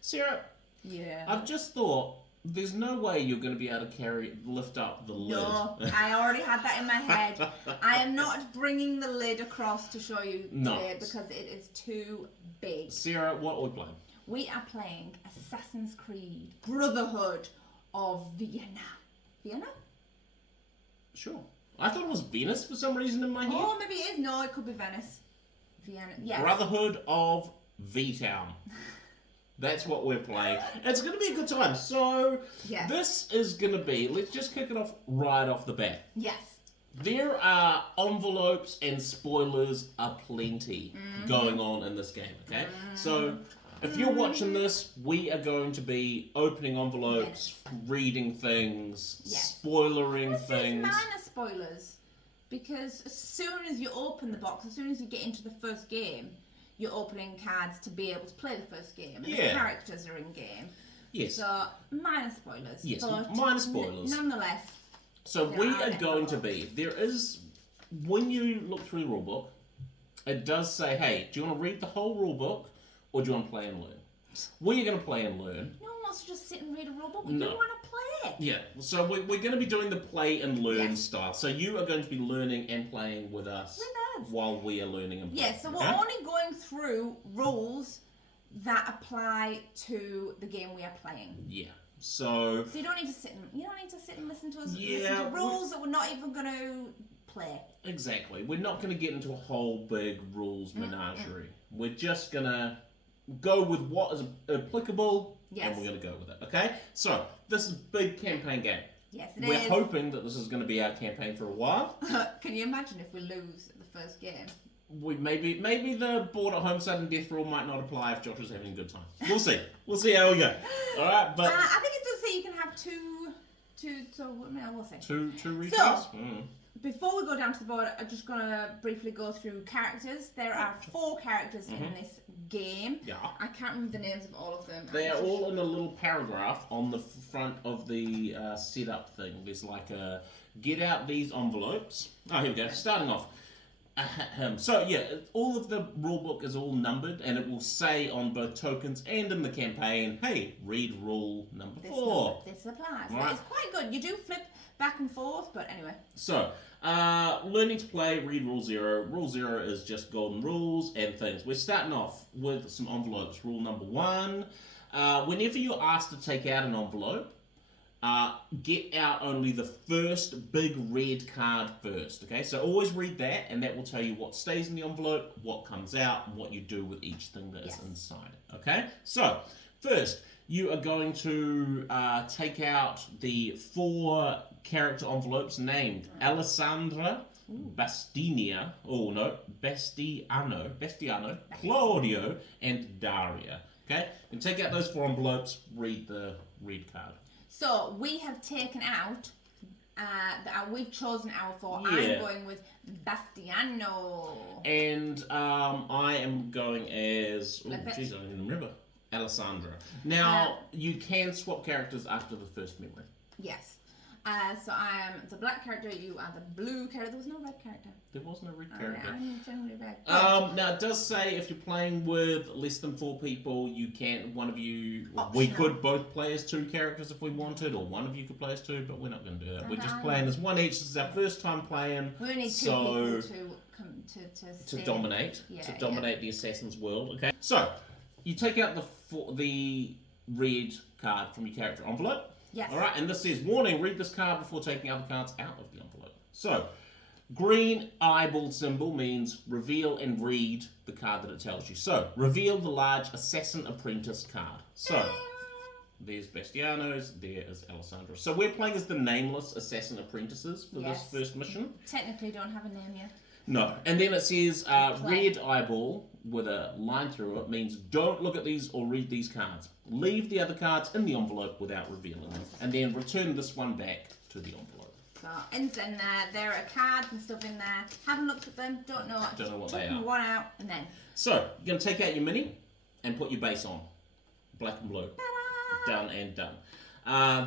Sarah, I've just thought, there's no way you're going to be able to lift up the lid. No, I already had that in my head. I am not bringing the lid across to show you today because it is too big. Sarah, what are we playing? We are playing Assassin's Creed Brotherhood of Vienna. Vienna? Sure. I thought it was Venice for some reason in my head. Oh, maybe it is. No, it could be Venice. Vienna. Yes. Brotherhood of V-Town. That's what we're playing. It's going to be a good time. So, this is going to be, let's just kick it off right off the bat. Yes. There are envelopes and spoilers aplenty going on in this game, okay? So, if you're watching this, we are going to be opening envelopes, reading things, spoilering things. Minor spoilers, because as soon as you open the box, as soon as you get into the first game, you're opening cards to be able to play the first game, and the characters are in game. Yes. So, minor spoilers. Yes, but minor spoilers. Nonetheless. So we are going to be, there is, when you look through the rulebook, it does say, hey, do you want to read the whole rulebook, or do you want to play and learn? We are going to play and learn. No one wants to just sit and read a rulebook. We do want to play. Yeah, so we're going to be doing the play and learn style. So you are going to be learning and playing with us while we are learning and playing. Yeah, so we're only going through rules that apply to the game we are playing. Yeah. So you don't need to sit and listen to us listen to rules that we're not even going to play. Exactly. We're not going to get into a whole big rules menagerie. We're just going to go with what is applicable and we're going to go with it. Okay? So, this is a big campaign game. Yes, it is. We're hoping that this is going to be our campaign for a while. Can you imagine if we lose the first game? Maybe the board at home sudden death rule might not apply if Josh is having a good time. We'll see. We'll see how we go. All right, but I think it does say you can have two. So we'll say two replays. So before we go down to the board, I'm just gonna briefly go through characters. There are 4 characters in this game. Yeah. I can't remember the names of all of them. They are all in a little paragraph on the front of the setup thing. There's like a get out these envelopes. Oh, here we go. Starting off. So yeah, all of the rulebook is all numbered, and it will say on both tokens and in the campaign, hey, read rule number 4. This applies. Right. It's quite good. You do flip back and forth, but anyway. So, learning to play, read rule 0. Rule 0 is just golden rules and things. We're starting off with some envelopes. Rule number 1, whenever you're asked to take out an envelope, get out only the first big red card first, okay? So always read that, and that will tell you what stays in the envelope, what comes out, and what you do with each thing that is inside, okay? So, first, you are going to take out the 4 character envelopes named Alessandra, Bastiano, Claudio, and Daria, okay? And take out those 4 envelopes, read the red card. So, we have taken out, we've chosen our 4. I'm going with Bastiano. And I am going as, I don't even remember, Alessandra. Now, you can swap characters after the first memory. Yes. So I am the black character, you are the blue character. There was no red character. There was no red character. I'm generally red. Now, it does say if you're playing with less than 4 people, you can, we could both play as 2 characters if we wanted, or one of you could play as 2, but we're not going to do that. We're just playing as 1 each. This is our first time playing. We need 2 people to dominate, the Assassin's world, okay? So, you take out the red card from your character envelope. Yes. All right, and this says, warning, read this card before taking other cards out of the envelope. So, green eyeball symbol means reveal and read the card that it tells you. So, reveal the large Assassin Apprentice card. So, there's Bastiano's, there is Alessandra. So, we're playing as the nameless Assassin Apprentices for this first mission. Technically don't have a name yet. No, and then it says red eyeball with a line through it means don't look at these or read these cards. Leave the other cards in the envelope without revealing them, and then return this one back to the envelope. So, in there are cards and stuff in there. Haven't looked at them, don't know what they are. One out, and then. So, you're going to take out your mini and put your base on. Black and blue. Ta-da! Done and done.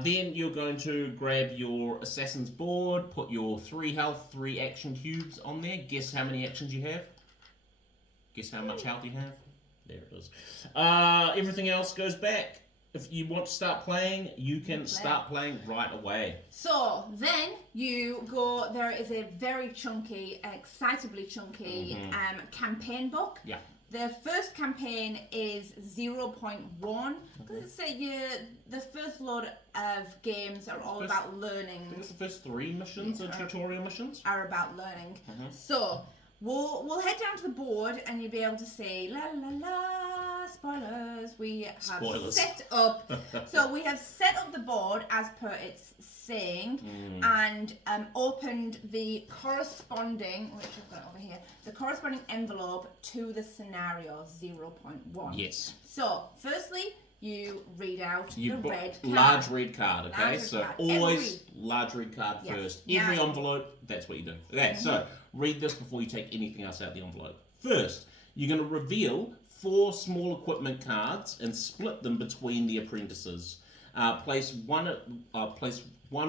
Then you're going to grab your Assassin's board, put your 3 health, 3 action cubes on there. Guess how many actions you have? Guess how much health you have? There it is. Everything else goes back. If you want to start playing, you can start playing right away. So then you go. There is a very chunky, excitably chunky campaign book. Yeah. The first campaign is 0.1. Because the first load of games are all about learning. I think it's the first 3 missions, tutorial missions. Are about learning. So we'll head down to the board and you'll be able to see la la la spoilers. We have set up. So we have set up the board as per its saying and opened the corresponding, which I've got over here, the corresponding envelope to the scenario 0.1. Yes. So firstly, you read out the red card. Large red card, okay? So always large red card first. Every envelope, that's what you do. Okay, so read this before you take anything else out of the envelope. First, you're going to reveal 4 small equipment cards and split them between the apprentices. Place one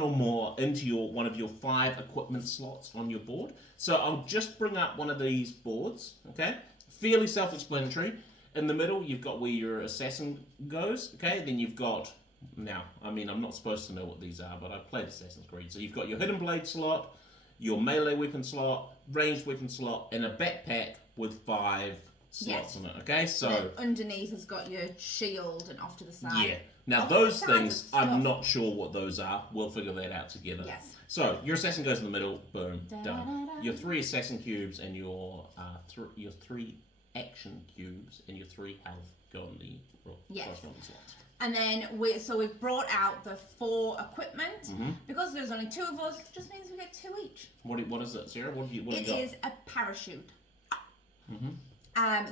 or more into one of your 5 equipment slots on your board. So I'll just bring up one of these boards, okay? Fairly self-explanatory. In the middle, you've got where your assassin goes, okay? Then you've got, now, I mean, I'm not supposed to know what these are, but I've played Assassin's Creed. So you've got your hidden blade slot, your melee weapon slot, ranged weapon slot, and a backpack with 5 slots in it, okay? So underneath has got your shield and off to the side. Yeah. Now those things, I'm not sure what those are. We'll figure that out together. Yes. So your assassin goes in the middle, boom, done. Your 3 assassin cubes and your 3 action cubes and your 3 health go on the corresponding slots. And then we've brought out the 4 equipment. Because there's only 2 of us, it just means we get 2 each. What is it, Sarah? What have you got? It is a parachute.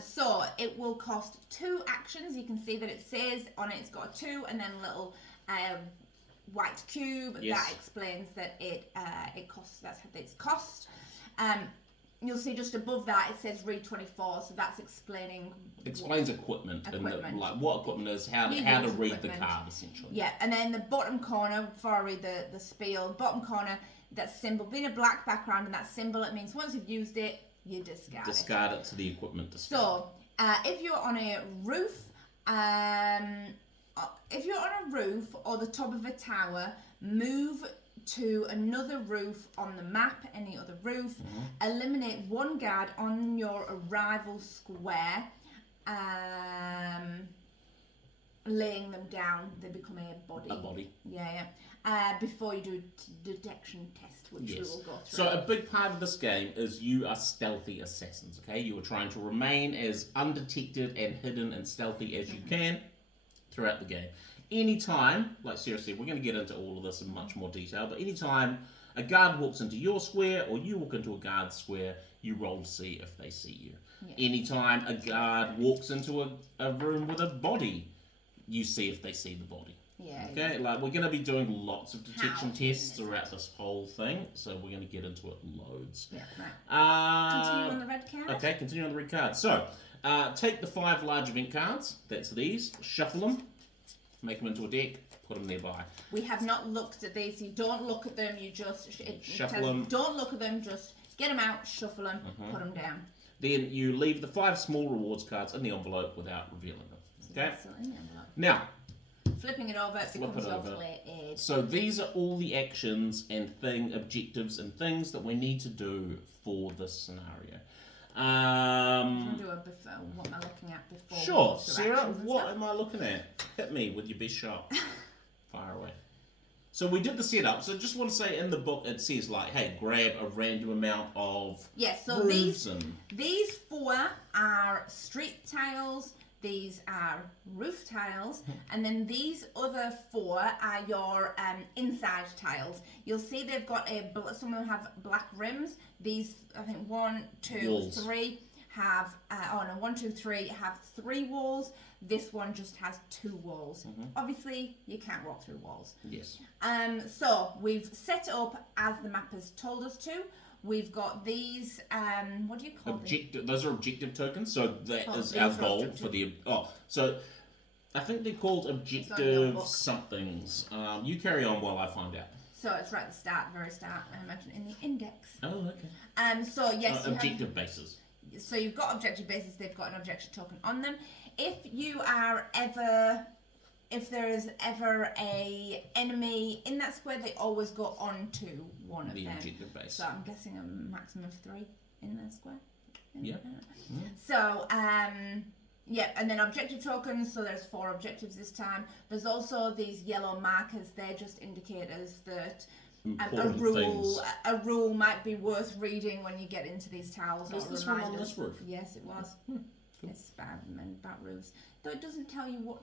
So it will cost 2 actions. You can see that it says on it, it's got a 2 and then a little white cube that explains that it costs. That's its cost. You'll see just above that it says read 24, so that's explaining. Explains equipment. And like what equipment is, how to read the card essentially. Yeah, and then the bottom corner, before I read the spiel, bottom corner, that symbol being a black background, and that symbol, it means once you've used it, you discard it. Discard it to the equipment display. So if you're on a roof, or the top of a tower, move to another roof on the map, any other roof, eliminate 1 guard on your arrival square, laying them down, they become a body. A body. Yeah. Before you do a detection test, which we will go through. So a big part of this game is you are stealthy assassins, okay? You are trying to remain as undetected and hidden and stealthy as you can throughout the game. Anytime, like seriously, we're going to get into all of this in much more detail, but anytime a guard walks into your square or you walk into a guard's square, you roll to see if they see you. Yeah. Anytime a guard walks into a room with a body, you see if they see the body. Yeah. Okay, like we're going to be doing lots of detection tests throughout this whole thing, so we're going to get into it loads. Yeah, right. Continue on the red card. Okay, continue on the red card. So, take the 5 large event cards, that's these, shuffle them, make them into a deck, put them nearby. We have not looked at these, you don't look at them, you just... Shuffle them. Don't look at them, just get them out, shuffle them, put them down. Then you leave the 5 small rewards cards in the envelope without revealing them. Okay? Now, flipping it over, it becomes your play aid. So these are all the actions and objectives and things that we need to do for this scenario. What am I looking at before? Sure, Sarah, what am I looking at? Hit me with your best shot. Fire away. So we did the setup. So just want to say in the book it says like, hey, grab a random amount of roofs these 4 are street tiles. These are roof tiles, and then these other 4 are your inside tiles. You'll see they've got some of them have black rims. These, I think 1, 2, 3 have 1, 2, 3 have 3 walls. This one just has 2 walls. Obviously, you can't walk through walls. Yes. So we've set it up as the map has told us to. We've got these, what do you call them? Those are objective tokens, so that is our goal for the... so I think they're called objective somethings. You carry on while I find out. So it's right at the start, very start, I imagine, in the index. Oh, okay. So yes, objective bases. so you've got objective bases, they've got an objection token on them. If there is ever a enemy in that square, they always go on to one of the them. objective base. So I'm guessing a maximum of 3 in that square. Yeah. So, yeah, and then objective tokens, so there's 4 objectives this time. There's also these yellow markers, they're just indicators that a rule might be worth reading when you get into these tiles. Was this one on this roof? Yes, it was. Cool. It's about roofs. Though it doesn't tell you what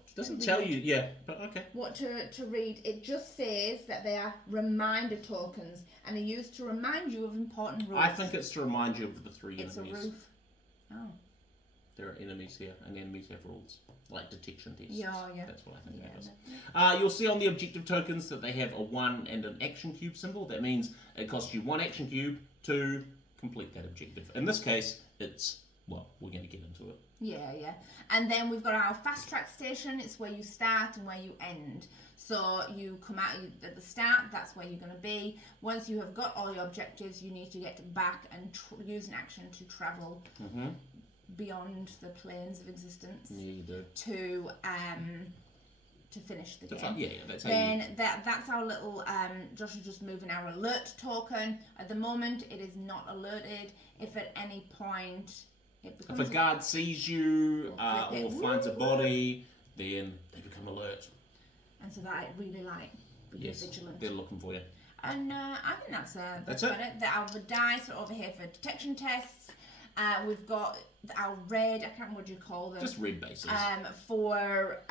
but okay. What to read. It just says that they are reminder tokens and are used to remind you of important rules. I think it's to remind you of the 3 it's enemies. It's a roof. Oh. There are enemies here, and enemies have rules, like detection tests. Yeah. That's what I think it is. You'll see on the objective tokens that they have a 1 and an action cube symbol. That means it costs you 1 action cube to complete that objective. In this case, it's, well, we're going to get into it. Yeah. And then we've got our fast track station. It's where you start and where you end. So you come out at the start, that's where you're going to be. Once you have got all your objectives, you need to get back and use an action to travel beyond the planes of existence. Yeah, you do. To finish the game. That's how that's our little Josh is just moving our alert token. At the moment it is not alerted. If at any point if a guard sees you or finds a body, then they become alert. And so that really be vigilant. They're looking for you. And I think that's it. The dice are over here for detection tests. We've got our red, I can't remember what you call them. Just red bases. For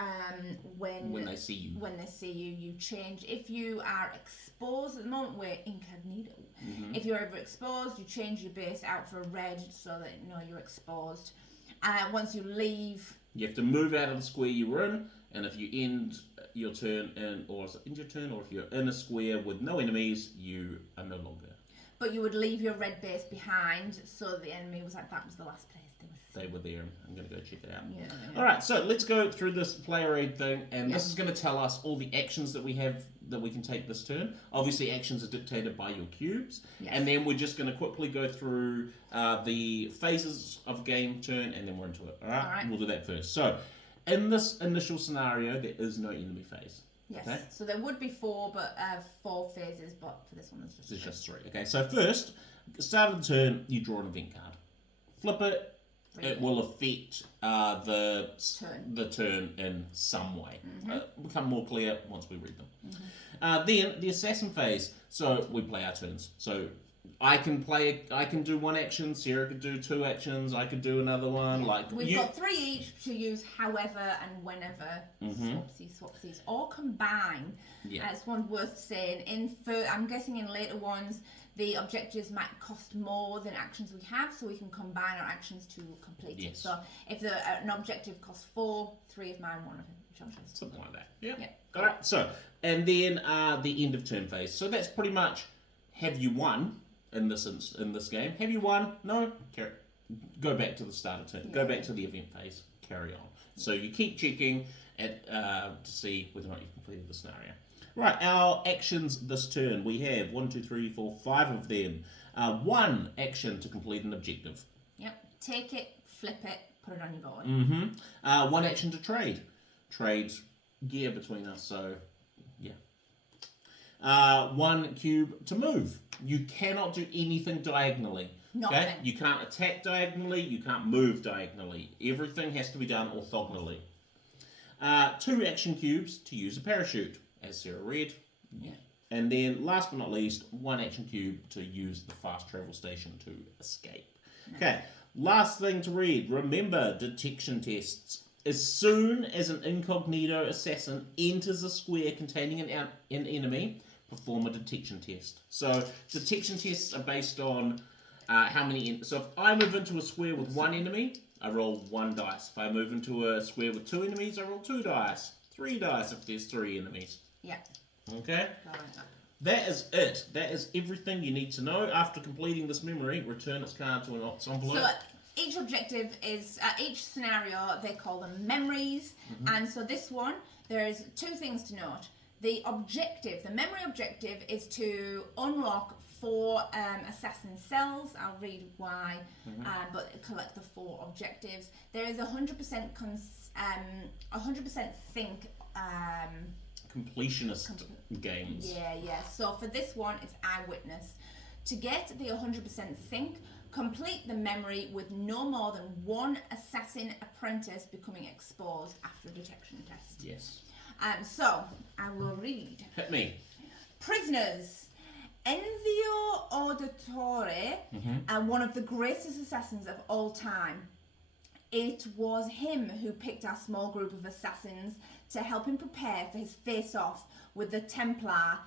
when they see you. When they see you, you change. If you are exposed, at the moment we're incognito. If you're ever exposed, you change your base out for red so that you know you're exposed. Once you leave, you have to move out of the square you were in, and if you end your turn or if you're in a square with no enemies, you are no longer. But you would leave your red base behind, so the enemy was like, that was the last place they were there. I'm going to go check it out. Yeah. Alright, so let's go through this player aid thing, and this is going to tell us all the actions that we have that we can take this turn. Obviously, actions are dictated by your cubes, and then we're just going to quickly go through the phases of game turn, and then we're into it. Alright? We'll do that first. So, in this initial scenario, there is no enemy phase. Yes. Okay? So there would be 4 phases, but for this one there's just 3. Okay, so first, start of the turn, you draw an event card. Flip it. It will affect the turn in some way. Become more clear once we read them. Then the assassin phase. So we play our turns. So I can do 1 action. Sarah could do 2 actions. I could do another one. Like we've got 3 each to use however and whenever. Swapsies, or combine. It's one worth saying. I'm guessing in later ones, the objectives might cost more than actions we have, so we can combine our actions to complete it. So if an objective costs 4, 3 of mine, 1 of Josh's. Something like that. Yeah. All right. So, and then the end of turn phase. So that's pretty much, have you won in this game? Have you won? No. Go back to the start of turn. Go back to the event phase. Carry on. So you keep checking to see whether or not you've completed the scenario. Right, our actions this turn. We have 1, 2, 3, 4, 5 of them. 1 action to complete an objective. Yep. Take it, flip it, put it on your board. 1 action to trade. Trade gear between us, so yeah. 1 cube to move. You cannot do anything diagonally. Nothing. Okay? You can't attack diagonally, you can't move diagonally. Everything has to be done orthogonally. 2 action cubes to use a parachute, as Sarah read. Yeah. And then, last but not least, 1 action cube to use the fast travel station to escape. Okay, last thing to read. Remember, detection tests. As soon as an incognito assassin enters a square containing an enemy, perform a detection test. So, detection tests are based on how many... So, if I move into a square with 1 enemy, I roll 1 dice. If I move into a square with 2 enemies, I roll 2 dice. 3 dice if there's 3 enemies. Yeah. Okay? That is it. That is everything you need to know. After completing this memory, return its card to an envelope. So each objective is, each scenario, they call them memories. And so this one, there is 2 things to note. the objective, the memory objective, is to unlock 4 assassin cells. I'll read why, but collect the 4 objectives. There is 100% 100% sync. Completionist games. Yeah. So for this one, it's eyewitness. To get the 100% sync, complete the memory with no more than 1 assassin apprentice becoming exposed after a detection test. Yes. So I will read. Hit me. Prisoners. Enzio Auditore, one of the greatest assassins of all time. It was him who picked our small group of assassins to help him prepare for his face-off with the Templar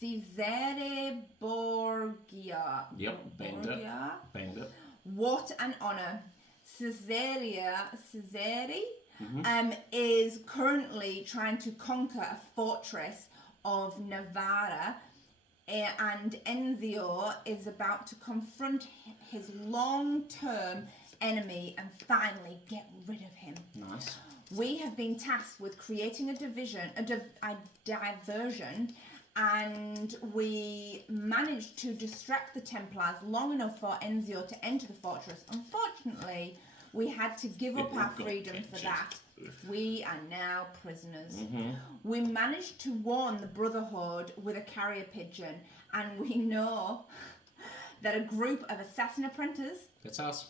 Cesare Borgia. Yep, banged it. What an honour. Cesare is currently trying to conquer a fortress of Navarra, and Enzio is about to confront his long-term enemy and finally get rid of him. Nice. We have been tasked with creating a diversion, and we managed to distract the Templars long enough for Enzio to enter the fortress. Unfortunately, we had to give up our freedom for that. We are now prisoners. We managed to warn the Brotherhood with a carrier pigeon, and we know that a group of assassin apprentices, that's us,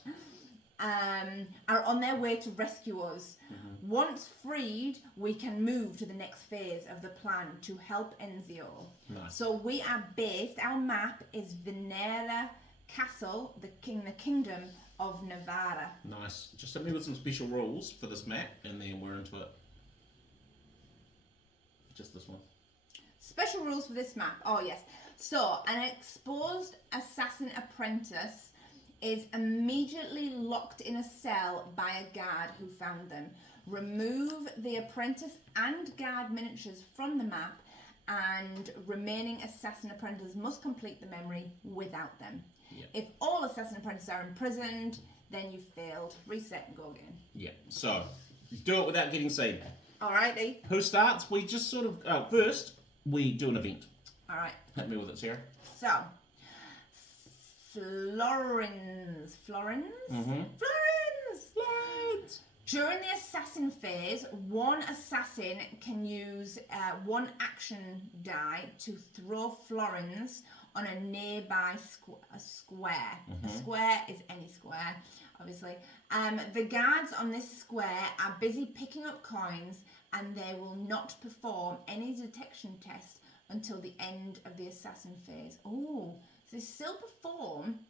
are on their way to rescue us. Once freed, we can move to the next phase of the plan to help Enzio. Nice. So we are based, our map is Venera Castle, the kingdom of Navarra. Nice. Just hit me with some special rules for this map, and then we're into it. Just this one. Special rules for this map. Oh, yes. So, an exposed assassin apprentice is immediately locked in a cell by a guard who found them. Remove the apprentice and guard miniatures from the map, and remaining assassin apprentices must complete the memory without them. Yep. If all assassin apprentices are imprisoned, then you failed. Reset and go again. Yeah. So, do it without getting seen. Alrighty. Who starts? We just sort of... first, we do an event. Alright. Hit me with it, Sarah. So, Florins. During the assassin phase, one assassin can use 1 action die to throw florins on a nearby square. A square is any square, obviously. The guards on this square are busy picking up coins, and they will not perform any detection test until the end of the assassin phase. Oh, so they still perform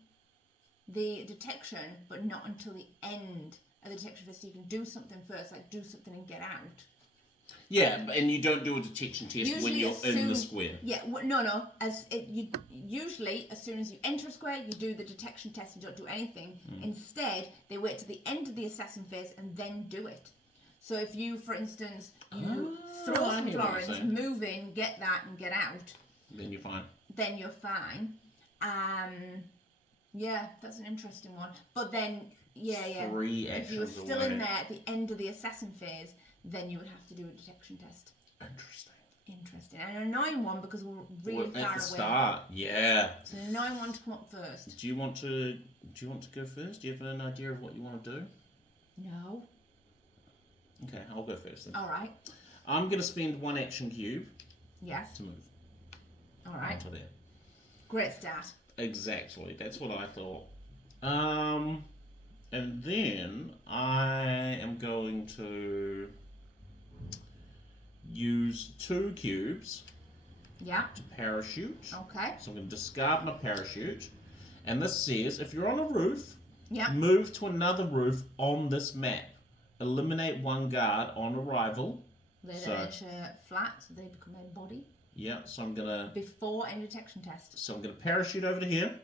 the detection, but not until the end of the detection phase. So you can do something first, like do something and get out. Yeah, and you don't do a detection test when you're in the square. Yeah, no. Usually, as soon as you enter a square, you do the detection test and don't do anything. Instead, they wait to the end of the assassin phase and then do it. So if you, for instance, throw some florins, move in, get that, and get out, then you're fine. Yeah, that's an interesting one. But then, yeah. 3 if you were actions still away. in there at the end of the assassin phase, then you would have to do a detection test. Interesting. And an annoying one because we're really far away. At the start, yeah. It's an annoying one to come up first. Do you want to go first? Do you have an idea of what you want to do? No. Okay, I'll go first then. All right. I'm going to spend 1 action cube Yes. to move. All right. Onto there. Great start. Exactly. That's what I thought. And then I am going to use 2 cubes Yeah. to parachute. Okay. So I'm going to discard my parachute. And this says, if you're on a roof, Yeah. move to another roof on this map. Eliminate 1 guard on arrival. They enter flat, so they become a body. Yeah, so I'm going to... Before any detection test. So I'm going to parachute over to here.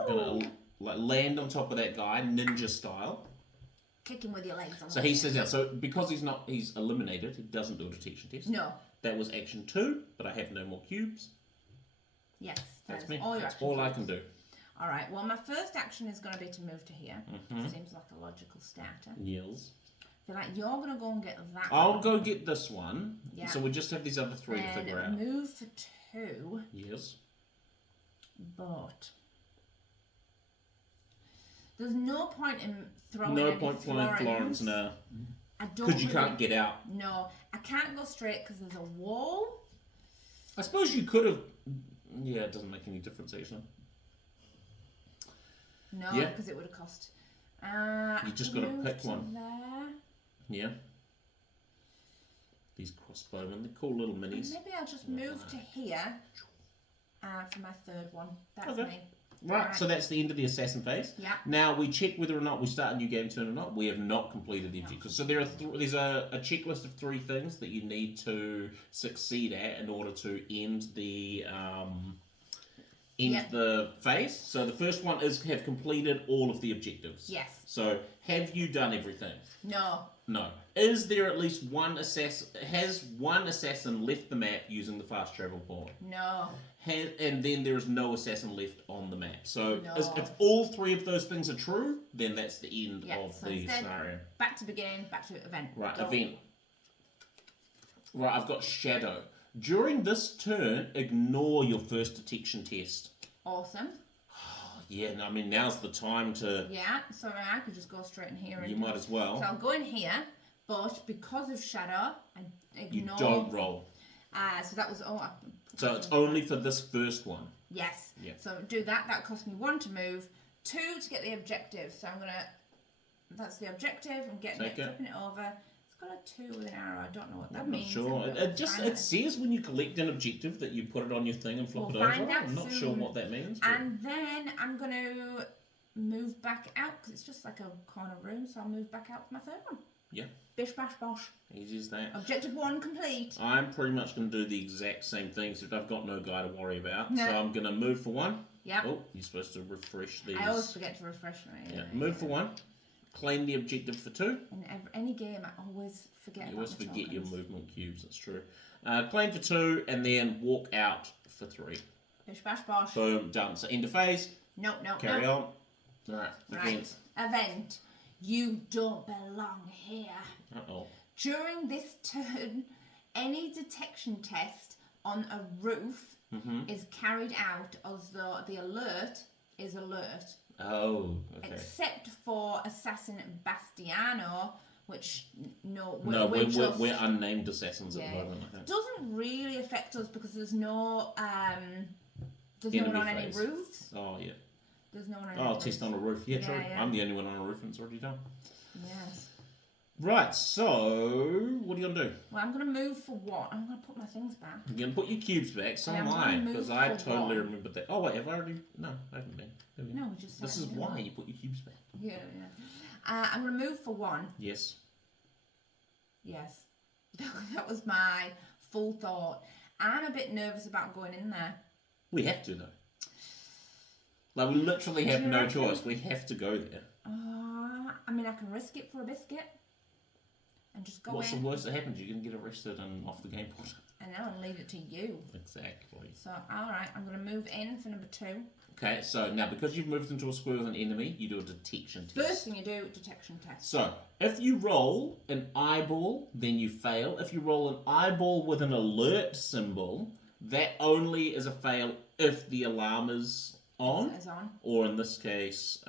I'm going to land on top of that guy, ninja style. Kick him with your legs. So he says that. So because he's eliminated, he doesn't do a detection test. No. That was action 2, but I have no more cubes. Yes. That's me. All your That's action all I cubes. can do. All right. Well, my first action is going to be to move to here. Seems like a logical starter. Yes. feel like you're going to go and get that I'll one. go get this one. Yeah. So we just have these other 3 to figure out. Move for 2. Yes. But there's no point in throwing No any point flying Florence, no. I don't Because you can't get out. No, I can't go straight because there's a wall. I suppose you could have... Yeah, it doesn't make any difference, actually. No, Yeah. because it would have cost... You just got to pick one. There. Yeah. These crossbowmen, they're cool little minis. Maybe I'll just move to here for my 3rd one. That's Okay. me. Right, so that's the end of the assassin phase. Yeah. Now we check whether or not we start a new game turn or not. We have not completed the objective. So there are there's a checklist of 3 things that you need to succeed at in order to end the the phase. So the first one is have completed all of the objectives. Yes. So have you done everything? No. No. Is there at least one assassin? Has one assassin left the map using the fast travel point? No. And then there is no assassin left on the map. So No. if all 3 of those things are true, then that's the end Yeah, of so the instead, scenario. Back to beginning, back to event. Right, Go. event. Right, I've got shadow. During this turn, ignore your first detection test. Awesome. Yeah, no, I mean, now's the time to... Yeah, so I could just go straight in here. And You might as well. So I'll go in here, but because of shadow, I ignore... You don't roll. So that was... So it's only for this first one. Yes. Yeah. So do that. That cost me 1 to move, 2 to get the objective. So I'm going to... That's the objective. I'm getting flipping it over. It's got a 2 with an arrow. I don't know what that I'm not means. sure. It says when you collect an objective that you put it on your thing and flip it over. I'm not sure what that means. But... And then I'm going to move back out because it's just like a corner room. So I'll move back out for my 3rd one. Yeah. Bish bash bosh. Easy as that. Objective 1 complete. I'm pretty much going to do the exact same thing, except I've got no guy to worry about. No. So I'm going to move for 1. Yep. Oh, you're supposed to refresh these. I always forget to refresh my... Yeah, move for 1. Claim the objective for 2. In any game, I always forget You about always the forget your tokens. movement cubes, that's true. Claim for 2, and then walk out for 3. Bish bash bosh. Boom, done. So end of phase. No. Carry on. Alright, Right. Event. You don't belong here. Uh-oh. During this turn, any detection test on a roof is carried out as though the alert is alert. Oh, okay. Except for Assassin Bastiano, which we're unnamed assassins at the moment, I think. doesn't really affect us because there's no one on any roofs. Oh, yeah. There's no one on any roofs. Test on a roof. Yeah, true. Yeah. I'm the only one on a roof and it's already done. Yes. Right, so what are you going to do? Well, I'm going to move for 1. I'm going to put my things back. You're going to put your cubes back, so Yeah, am I'm I, gonna move because I for totally 1. remembered that. Oh, wait, have I already? No, I haven't been. There we go. No, we just... This is why you put your cubes back. Yeah. I'm going to move for 1. Yes. Yes. That was my full thought. I'm a bit nervous about going in there. We have to, though. Like, we literally have Do you no reckon? choice. We have to go there. I mean, I can risk it for a biscuit and just go What's in. the worst that happens? You can get arrested and off the game board. And then I'll leave it to you. Exactly. So, alright, I'm going to move in for number 2. Okay, so now because you've moved into a square with an enemy, you do a detection test. First thing you do, detection test. So, if you roll an eyeball, then you fail. If you roll an eyeball with an alert symbol, that only is a fail if the alarm is on. It's on. Or in this case,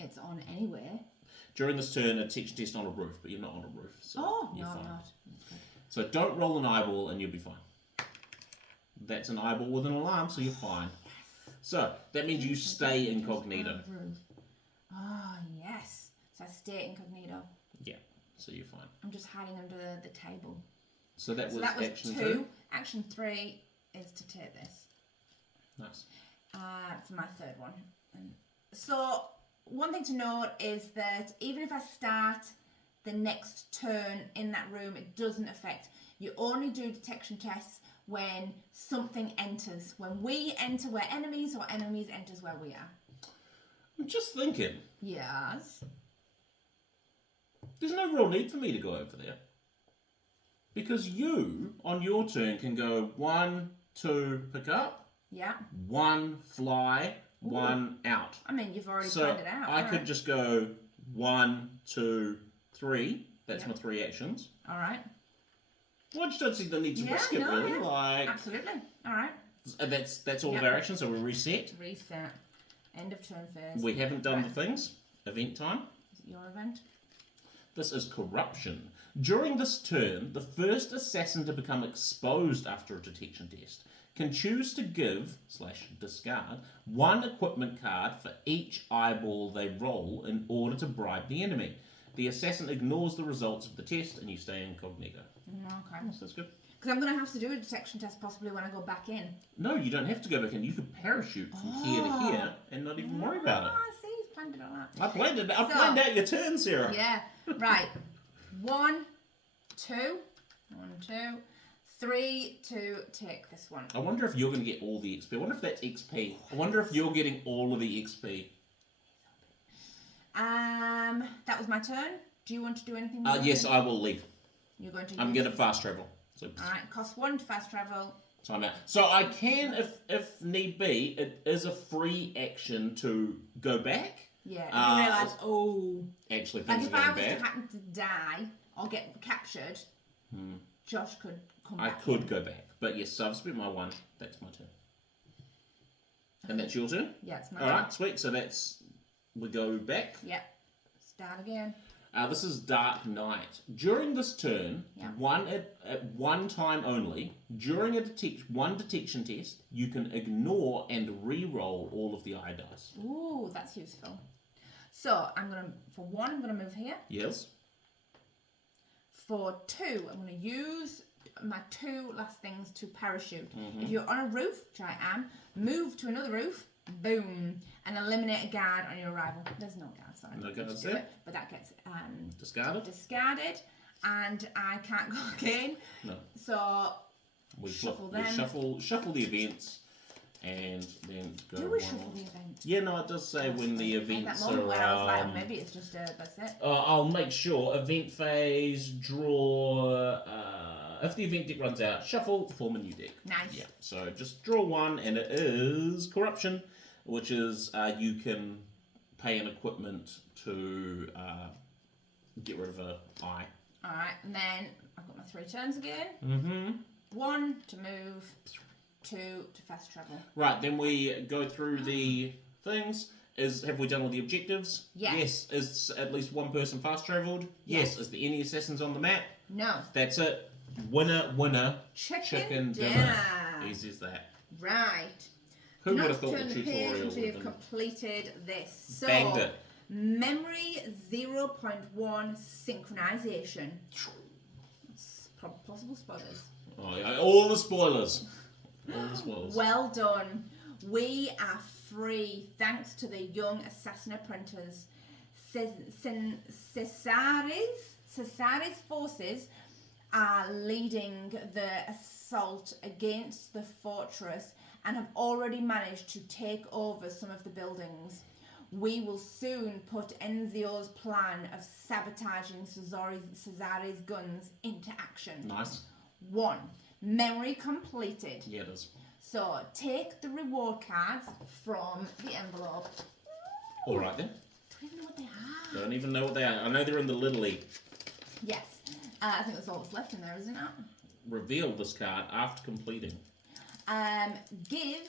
It's on anywhere. during this turn, a detection test on a roof, but you're not on a roof. So Oh, you're no, I'm fine. not. So don't roll an eyeball and you'll be fine. That's an eyeball with an alarm, so you're fine. So that means you stay incognito. Oh, yes. So I stay incognito. Yeah, so you're fine. I'm just hiding under the table. So that was action 2. 2. Action 3 is to take this. Nice. For my 3rd one. So one thing to note is that even if I start the next turn in that room, it doesn't affect. You only do detection tests when something enters. When we enter where enemies or enemies enters where we are. I'm just thinking, Yes. there's no real need for me to go over there. Because you, on your turn, can go 1, 2, pick up, Yeah. 1, fly, 1, out. I mean, you've already So planned it out. I could just go 1, 2, 3. That's Yep. my 3 actions. All right. Well, I just don't see the need to Yeah, risk it, no, really. yeah. Like, Absolutely. All right. that's all Yep. of our actions, so we reset. Reset. End of turn phase. We haven't done Right. the things. Event time. Is it your event? This is corruption. During this turn, the first assassin to become exposed after a detection test can choose to give / discard 1 equipment card for each eyeball they roll in order to bribe the enemy. The assassin ignores the results of the test and you stay incognito. Okay. Yes, that's good. Because I'm going to have to do a detection test possibly when I go back in. No, you don't have to go back in. You could parachute from here to here and not even worry about it. I see. He's planned it all out. I planned it. I So- planned out your turn, Sarah. Yeah. Right. 1, 2. 1, 2. 3 to take this one. I wonder if you're going to get all the XP. I wonder if that's XP. I wonder if you're getting all of the XP. That was my turn. Do you want to do anything? with Yes, it? I will leave. You're going to. I'm use- going to fast travel. So All right. Cost 1 to fast travel. time out. So I can, if need be, it is a free action to go back. Yeah. If you realise, Actually, like things if are I going was bad. to happen to die or get captured, Josh could come I back. could go back, but yes, so I've spent my 1. That's my turn. And that's your turn. Yeah, it's my All turn. right, sweet. So we go back. Yep. Start again. This is Dark Knight. During this turn, Yeah. at one time only, during one detection test, you can ignore and re-roll all of the eye dice. Ooh, that's useful. So for 1, I'm gonna move here. Yes. For 2, I'm gonna use my 2 last things to parachute. Mm-hmm. If you're on a roof, which I am, move to another roof, boom, and eliminate a guard on your arrival. There's no guard, sorry. No I didn't guards do there. it, but that gets Discarded. discarded, and I can't go again. No. So We Shuffle we them. shuffle the events, and then go. do we shuffle the event? Yeah, no, it does say when the In that events moment are. where I was like, maybe it's just that's it. I'll make sure event phase draw. If the event deck runs out, shuffle, form a new deck. Nice. Yeah. So just draw 1, and it is corruption, which is you can pay an equipment to get rid of an eye. All right, and then I've got my 3 turns again. Mm-hmm. 1 to move, 2 to fast travel. Right. Then we go through the things. Have we done all the objectives? Yes. Yes. Is at least one person fast travelled? Yes. Is there any assassins on the map? No. That's it. Winner, Chicken dinner. dinner. Easy as that. Right. Who Do would not have thought turn the the page tutorial until would you've have been completed this. So, banged it? memory 0.1 synchronization. Possible spoilers. Oh, yeah, all the spoilers. All the spoilers. Well done. We are free thanks to the young assassin apprentice. Cesare's forces are leading the assault against the fortress and have already managed to take over some of the buildings. We will soon put Enzio's plan of sabotaging Cesare's guns into action. Nice. 1. Memory completed. Yeah, it is. So take the reward cards from the envelope. All right then. Don't even know what they are. Don't even know what they are. I know they're in the Little League. Yes. I think that's all that's left in there, isn't it? Reveal this card after completing. Give.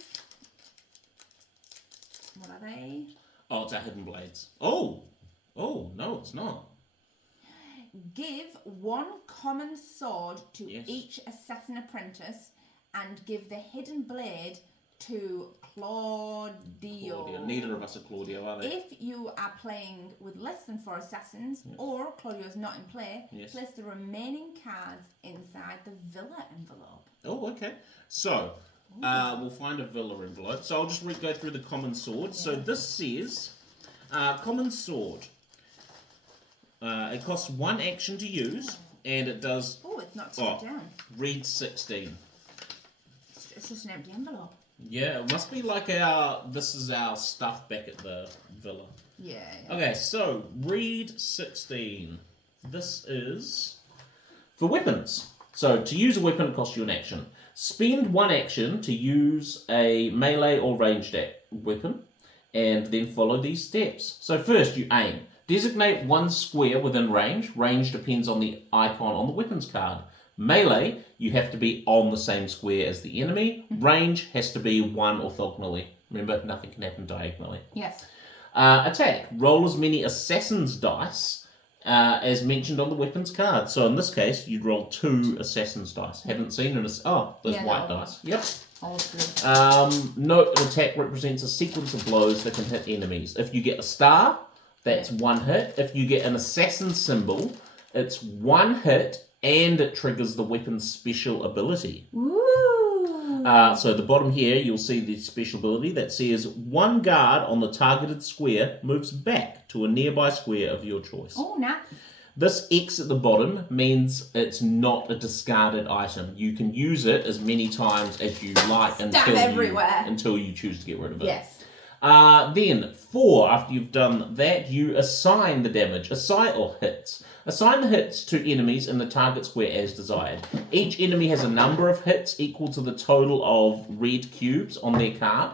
What are they? Oh, it's our Hidden Blades. Oh, no, it's not. Give 1 common sword to Yes. each assassin apprentice and give the hidden blade to Claudio. Neither of us are Claudio, are they? If you are playing with less than 4 assassins or Claudio's not in play, Yes. place the remaining cards inside the villa envelope. Oh, okay. So, we'll find a villa envelope. So I'll just go through the common sword. Yeah. So this says, common sword. It costs 1 action to use, and it does... Oh, it's not tipped down. Read 16. It's just an empty envelope. Yeah, it must be like this is our stuff back at the villa. Yeah. Okay, so, read 16. This is for weapons. So, to use a weapon, it costs you an action. Spend 1 action to use a melee or ranged weapon, and then follow these steps. So first, you aim. Designate one square within range. Range depends on the icon on the weapons card. Melee, you have to be on the same square as the enemy. Range has to be one orthogonally. Remember, nothing can happen diagonally. Yes. Attack. Roll as many assassin's dice as mentioned on the weapons card. So in this case, you'd roll 2 assassin's dice. Haven't seen an those white dice. Yep. Note an attack represents a sequence of blows that can hit enemies. If you get a star, that's 1 hit. If you get an assassin symbol, it's 1 hit and it triggers the weapon's special ability. Ooh. So at the bottom here, you'll see the special ability that says 1 guard on the targeted square moves back to a nearby square of your choice. Oh, nice. This X at the bottom means it's not a discarded item. You can use it as many times as you like until you choose to get rid of it. Yes. Then 4, after you've done that, you assign the damage. Assign the hits to enemies in the target square as desired. Each enemy has a number of hits equal to the total of red cubes on their card.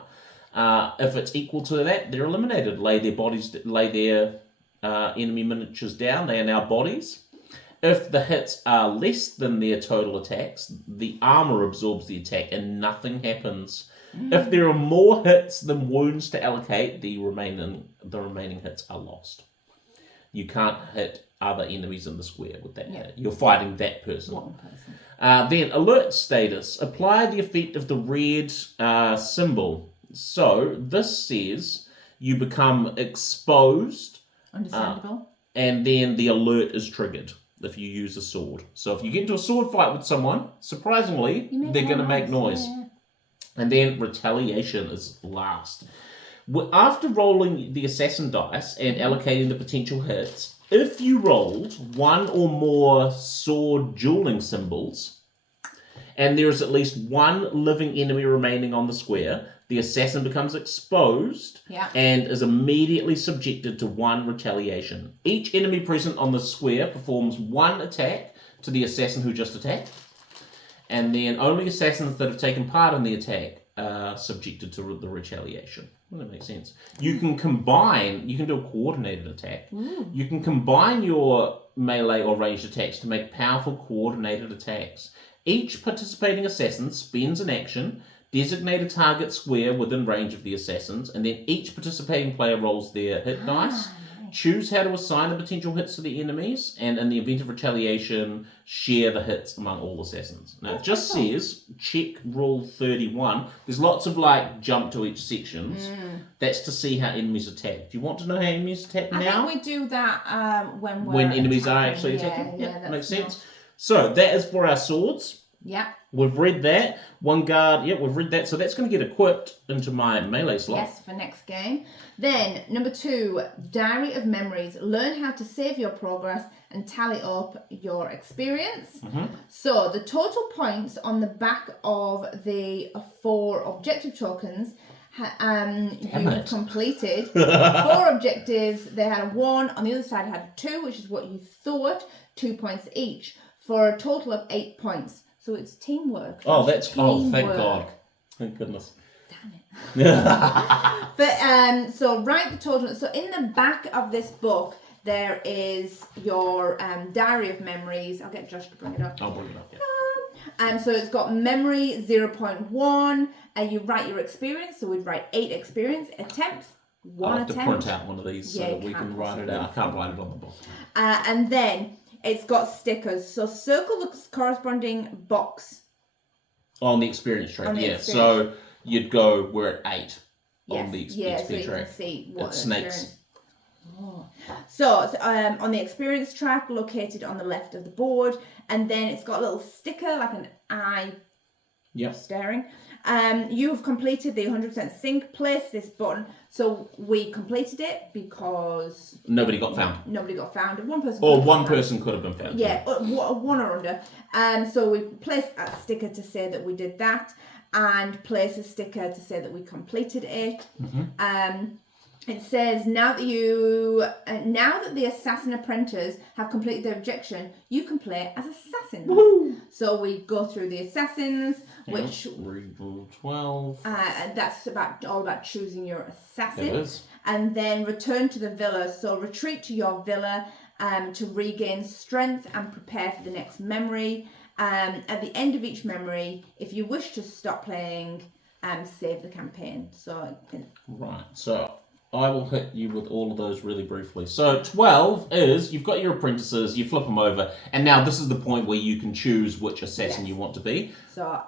If it's equal to that, they're eliminated. Lay their enemy miniatures down. They are now bodies. If the hits are less than their total attacks, the armor absorbs the attack and nothing happens. If there are more hits than wounds to allocate, the remaining hits are lost. You can't hit other enemies in the square with that hit. You're fighting that person. One person. Then alert status. Apply the effect of the red symbol. So this says you become exposed. Understandable. And then the alert is triggered if you use a sword. So if you get into a sword fight with someone, surprisingly, they're going to make noise. Yeah. And then retaliation is last. After rolling the assassin dice and allocating the potential hits, if you rolled 1 or more sword dueling symbols, and there is at least 1 living enemy remaining on the square, the assassin becomes exposed and is immediately subjected to 1 retaliation. Each enemy present on the square performs 1 attack to the assassin who just attacked, and then only assassins that have taken part in the attack are subjected to the retaliation. Well, that makes sense. You can do a coordinated attack. You can combine your melee or ranged attacks to make powerful coordinated attacks. Each participating assassin spends an action, designate a target square within range of the assassins, and then each participating player rolls their hit dice. Choose how to assign the potential hits to the enemies, and in the event of retaliation, share the hits among all assassins. Now, it just says, check rule 31. There's lots of, jump to each section. That's to see how enemies attack. Do you want to know how enemies attack now? I think we do that when enemies are actually attacking? Yeah, that makes sense. So, that is for our swords. Yeah. We've read that. 1 guard, we've read that. So that's going to get equipped into my melee slot. Yes, for next game. Then, number 2, Diary of Memories. Learn how to save your progress and tally up your experience. So, the total points on the back of the 4 objective tokens you completed 4 objectives. They had a 1. On the other side, had a 2, which is what you thought. 2 points each for a total of 8 points. So it's teamwork. Oh, thank God. Thank goodness. Damn it. But so write the total. So in the back of this book, there is your Diary of Memories. I'll get Josh to bring it up. I'll bring it up, yeah. So it's got memory 0.1, and you write your experience. So we'd write 8 experience attempts. 1 I'll have attempt. to print out one of these so that we can write it out. I can't write it on the book. And then it's got stickers. So circle the corresponding box. On the experience track, So you'd go, we're at 8 on the experience track. You can see what it's snakes. Oh. So on the experience track, located on the left of the board, and then it's got a little sticker, like an eye staring. You've completed the 100% sync. Place this button. So we completed it because nobody got found. One person could have been found. Yeah, 1 or under. So we placed a sticker to say that we did that, and place a sticker to say that we completed it. It says now that the assassin apprentices have completed their objection, you can play as assassins. Woo-hoo! So we go through the assassins. which read rule 12. that's all about choosing your assassin. It is. And then return to the villa. So retreat to your villa to regain strength and prepare for the next memory. At the end of each memory, if you wish to stop playing, save the campaign. So right. So I will hit you with all of those really briefly. So 12 is you've got your apprentices, you flip them over, and now this is the point where you can choose which assassin you want to be. So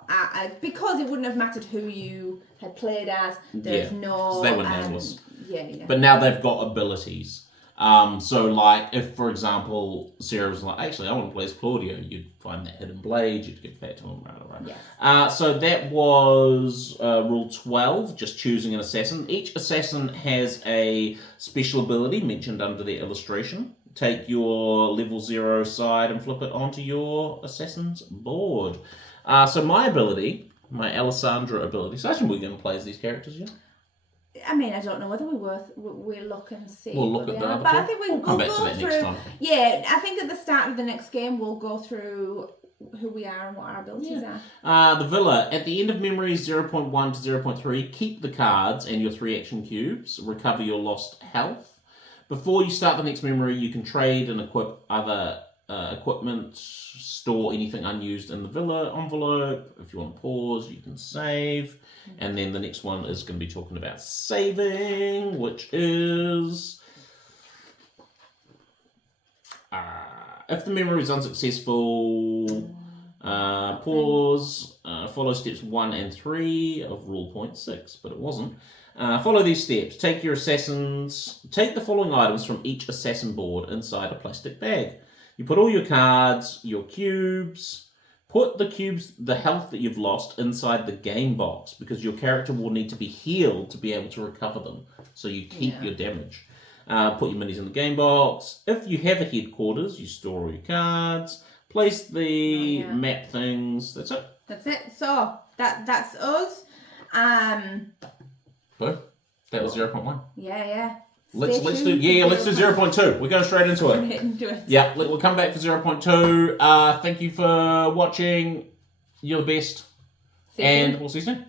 because it wouldn't have mattered who you had played as, there's no. They were nameless. Yeah. But now they've got abilities. So like if, for example, Sarah was like, actually, I want to play as Claudio, you'd find that hidden blade, you'd give that to him, right. Yeah. So that was rule 12, just choosing an assassin. Each assassin has a special ability mentioned under the illustration. Take your level 0 side and flip it onto your assassin's board. So my ability, my Alessandra ability, so actually we're going to play as these characters, yeah? I mean, I don't know whether we'll look and see. We'll look at that. But I think we'll come back go to that through. next time. Yeah, I think at the start of the next game we'll go through who we are and what our abilities are. The villa. At the end of memories 0.1 to 0.3, keep the cards and your 3 action cubes. Recover your lost health. Before you start the next memory, you can trade and equip other equipment, store anything unused in the villa envelope. If you want to pause, you can save. And then the next one is going to be talking about saving, which is if the memory is unsuccessful, pause, follow steps 1 and 3 of rule point 6, but it wasn't. Follow these steps. Take your assassins. Take the following items from each assassin board inside a plastic bag. You put all your cards, your cubes. Put the cubes, the health that you've lost, inside the game box because your character will need to be healed to be able to recover them. So you keep your damage. Put your minis in the game box. If you have a headquarters, you store all your cards. Place the map things. That's it. That's it. So that's us. Boom. That was 0.1. Yeah. Let's do 0.2. We're going straight into it. Yeah, we'll come back for 0.2. Thank you for watching. You're the best. And we'll see you soon.